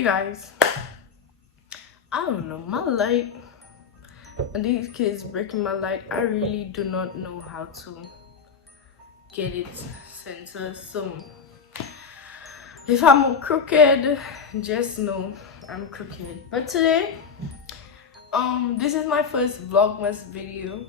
Hey guys, I don't know, my light and these kids breaking my light, I really do not know how to get it centered. So if I'm crooked, just know I'm crooked. But today this is my first Vlogmas video.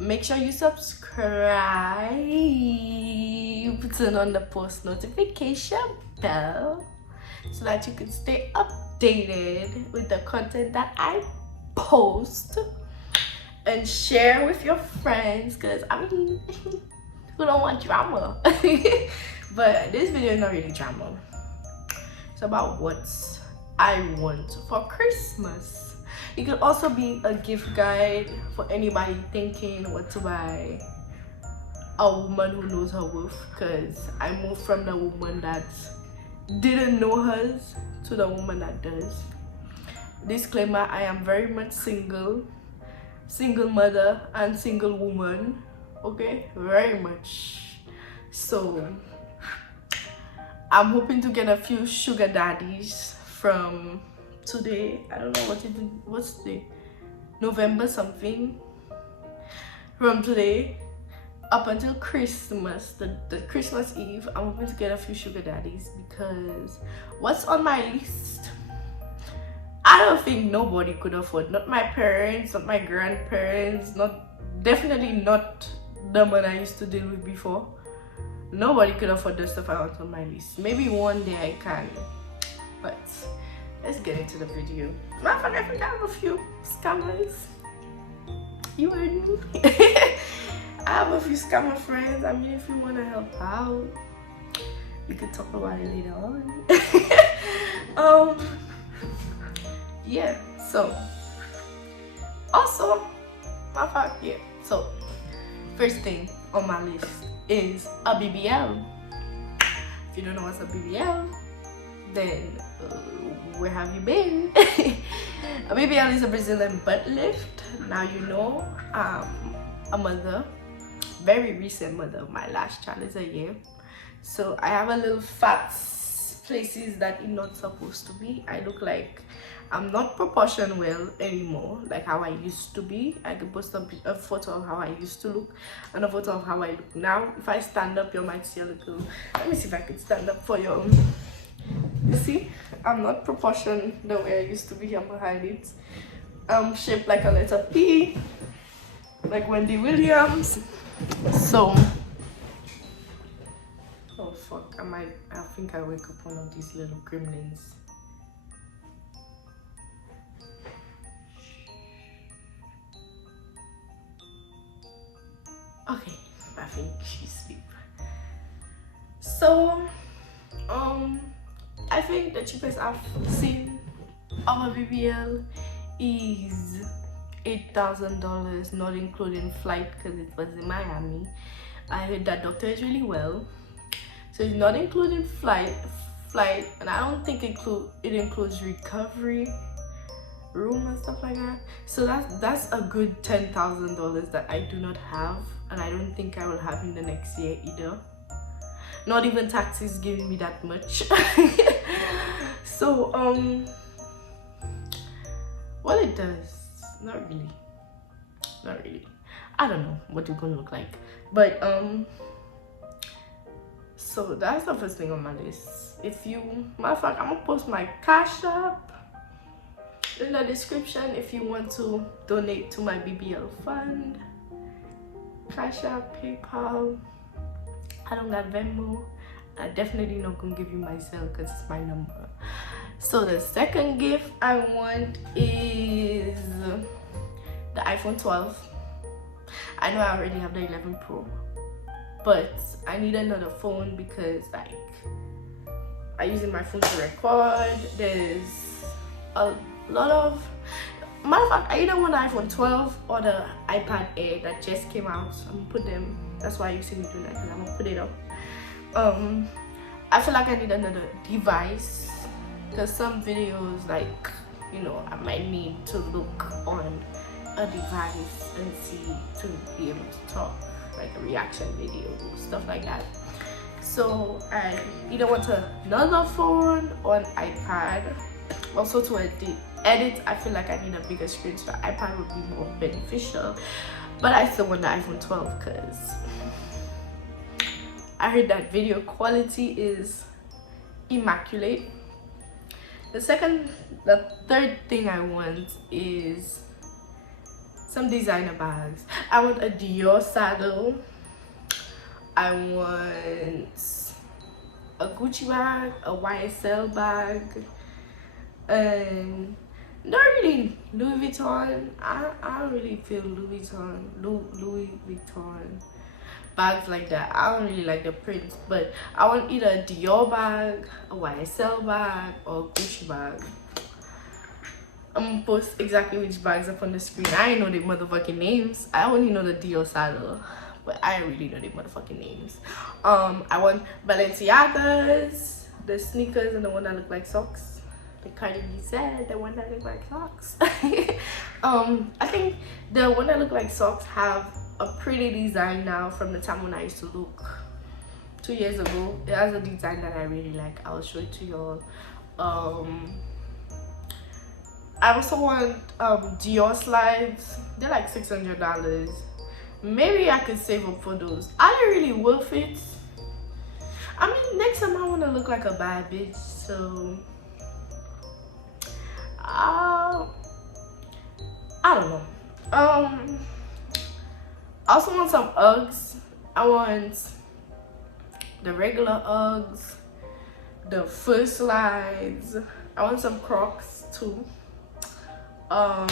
Make sure you subscribe, turn on the post notification bell so that you can stay updated with the content that I post, and share with your friends, because I mean, who don't want drama? But this video is not really drama. It's about what I want for Christmas. It could also be a gift guide for anybody thinking what to buy. A woman who knows her worth, because I moved from the woman that didn't know hers to the woman that does. Disclaimer, I am very much single mother and single woman, okay, very much. So I'm hoping to get a few sugar daddies from today. I don't know what's today, November something, from today up until Christmas, the Christmas Eve. I'm hoping to get a few sugar daddies, because what's on my list, I don't think nobody could afford. Not my parents, not my grandparents, definitely not the man I used to deal with before. Nobody could afford the stuff I want on my list. Maybe one day I can, but let's get into the video. Matter of fact, I think I have a few scammers. You heard me. I have a few scammer friends. I mean, if you want to help out, we could talk about it later on. Yeah, so also, matter of fact, yeah, so first thing on my list is a BBL. If you don't know what's a BBL, then where have you been? A BBL is a Brazilian butt lift. Now you know. A mother, very recent mother. My last child is a year, so I have a little fat places that it's not supposed to be. I look like I'm not proportioned well anymore, like how I used to be. I could post a photo of how I used to look and a photo of how I look now. If I stand up, you might see a little. Let me see if I could stand up for you. You see, I'm not proportioned the way I used to be. I'm behind it. I'm shaped like a letter P, like Wendy Williams. So, oh fuck, I think I wake up one of these little gremlins. Okay, I think she's asleep. So, I think the cheapest I've seen of a BBL is $8,000, not including flight, because it was in Miami. I heard that doctor is really well, so it's not including flight, and I don't think it includes recovery room and stuff like that. So that's a good $10,000 that I do not have, and I don't think I will have in the next year either. Not even taxes giving me that much. So well, it does. Not really. I don't know what it's gonna look like, but so that's the first thing on my list. If you, matter of fact, I'm gonna post my Cashapp in the description if you want to donate to my BBL fund. Cashapp, PayPal. I don't got Venmo. I definitely not gonna give you my cell because it's my number. So the second gift I want is the iPhone 12. I know I already have the 11 Pro, but I need another phone because like I'm using my phone to record. There's a lot of, matter of fact, I either want the iPhone 12 or the iPad Air that just came out. So I'm gonna put them. That's why you see me doing that, because I'm gonna put it up. I feel like I need another device, because some videos, like, you know, I might need to look on a device and see to be able to talk, like a reaction video, stuff like that. So I either want another phone or an iPad. Also to edit, I feel like I need a bigger screen, so the iPad would be more beneficial. But I still want the iPhone 12 because I heard that video quality is immaculate. The third thing I want is some designer bags. I want a Dior saddle. I want a Gucci bag, a YSL bag, and not really Louis Vuitton. I don't really feel Louis Vuitton bags like that. I don't really like the print, but I want either a Dior bag, a YSL bag, or a Gucci bag. I'm gonna post exactly which bags up on the screen. I ain't know the motherfucking names. I only know the Dior saddle, but I really know the motherfucking names. I want Balenciagas, the sneakers, and the one that look like socks. Like Cardi B said, the one that look like socks. I think the one that look like socks have a pretty design now from the time when I used to look 2 years ago. It has a design that I really like. I'll show it to y'all. I also want Dior slides. They're like $600. Maybe I could save up for those. Are they really worth it? I mean, next time I want to look like a bad bitch, so I don't know. I also want some Uggs. I want the regular Uggs, the foot slides. I want some Crocs too. I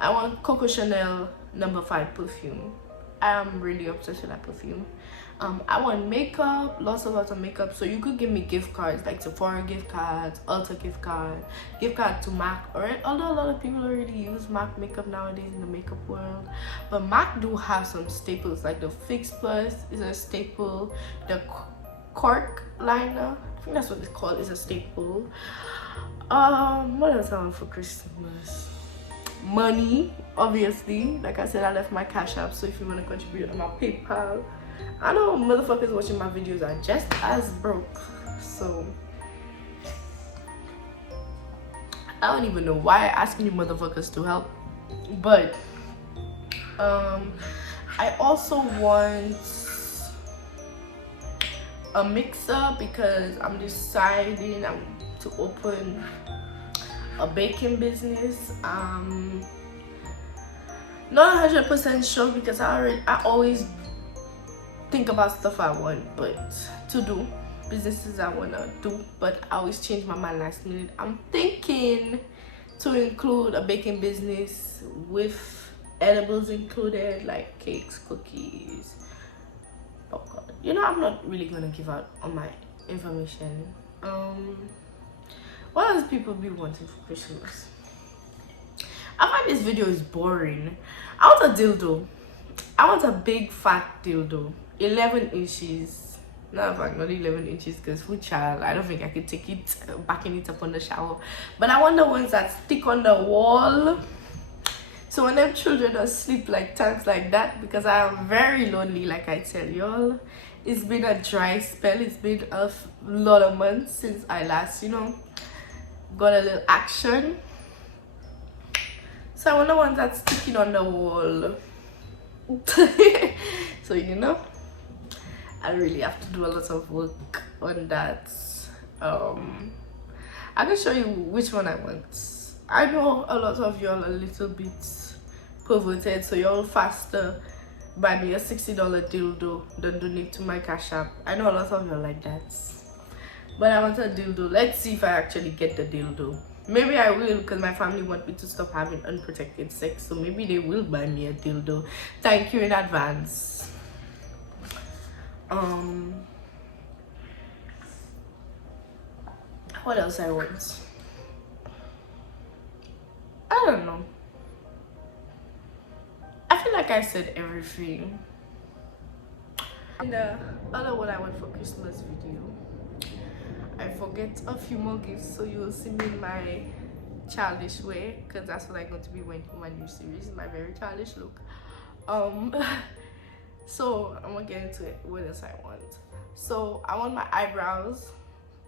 want Coco Chanel No. 5 perfume. I am really obsessed with that perfume. I want makeup, lots of makeup. So you could give me gift cards like Sephora gift cards, Ulta gift card to MAC. Alright, although a lot of people already use MAC makeup nowadays in the makeup world, but MAC do have some staples like the Fix Plus is a staple, the Cork liner, I think that's what it's called, is a staple. What else I want for Christmas? Money, obviously. Like I said, I left my Cashapp, so if you want to contribute on my PayPal. I know motherfuckers watching my videos are just as broke, so I don't even know why I'm asking you motherfuckers to help. But I also want a mixer because I'm deciding to open a baking business. Not 100% sure because I always think about stuff I want to do, businesses I want to do, but I always change my mind last minute. I'm thinking to include a baking business with edibles included, like cakes, cookies, popcorn. You know, I'm not really gonna give out all my information. What else people be wanting for Christmas? I find this video is boring. I want a dildo. I want a big fat dildo, 11 inches. No, in fact, not 11 inches because who child, I don't think I could take it, backing it up on the shower. But I want the ones that stick on the wall, so when them children are asleep like times like that, because I am very lonely, like I tell y'all. It's been a dry spell. It's been a lot of months since I last, got a little action. So I want the ones that's sticking on the wall. So I really have to do a lot of work on that. I can show you which one I want. I know a lot of y'all are a little bit perverted, so y'all faster buy me a $60 dildo than donate to my Cashapp. I know a lot of y'all like that, but I want a dildo. Let's see if I actually get the dildo. Maybe I will, because my family want me to stop having unprotected sex, so maybe they will buy me a dildo. Thank you in advance. What else I want? I don't know. I feel like I said everything. In the other one I want for Christmas video, I forget a few more gifts, so you will see me in my childish way, because that's what I'm going to be wearing for my new series, my very childish look. So I'm gonna get into it. What else I want? So I want my eyebrows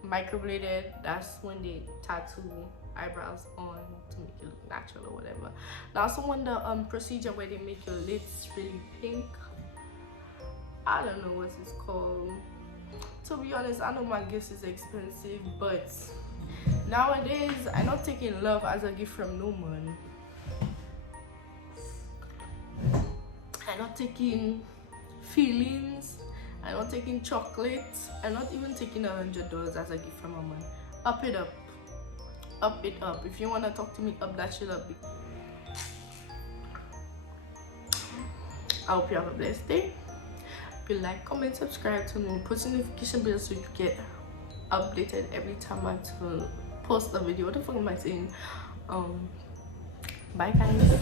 microbladed. That's when they tattoo eyebrows on to make it look natural or whatever. And I also want the procedure where they make your lids really pink. I don't know what it's called. To be honest, I know my gifts is expensive, but nowadays I'm not taking love as a gift from no man. I'm not taking feelings. I'm not taking chocolates. I'm not even taking $100 as a gift from a man. Up it up. Up it up. If you want to talk to me, up that shit up. I hope you have a blessed day. If you like, comment, subscribe to me, put the notification bell so you get updated every time I post a video. What the fuck am I saying? Bye guys.